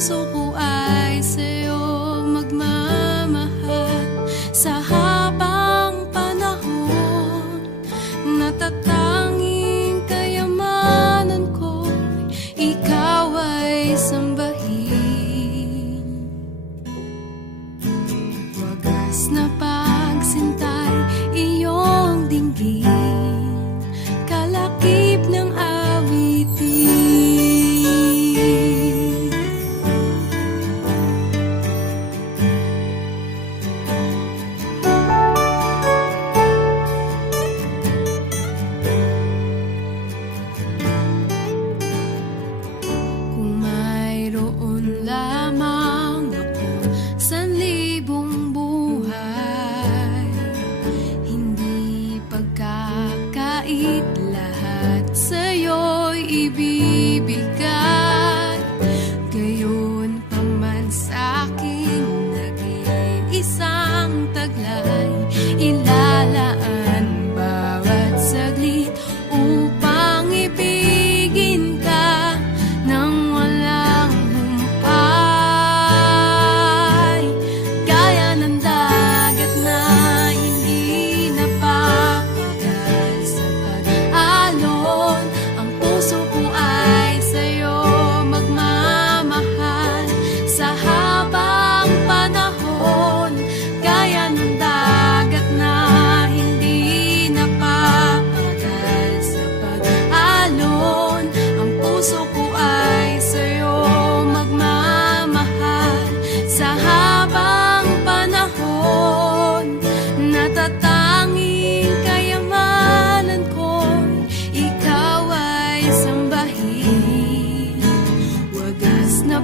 puso ko ay sa'yo magmamahal. Sa habang panahon, natatanging kayamanan ko, ikaw ay sambahin. Wagas na pagsintay, iyong dinggin, kalakip ng awitin. Kung mayroon lamang ako sanlibong buhay, hindi pagkakait, lahat sa'yo'y ibibigay. Gayon pa man sa'king nag-iisang taglay, ilalaan bawat saglit upang ibigin ka nang walang humpay. Gaya ng dagat na hindi napapagal sa pag-alon, ang puso ko ay sa'yo magmamahal. Sa habang panahon, gaya ng dagat na hindi napapagal sa pag-alon, ang puso ko ay sa'yo magmamahal. Sa habang panahon, natatanging kayamanan ko, ikaw ay sambahin. Wagas na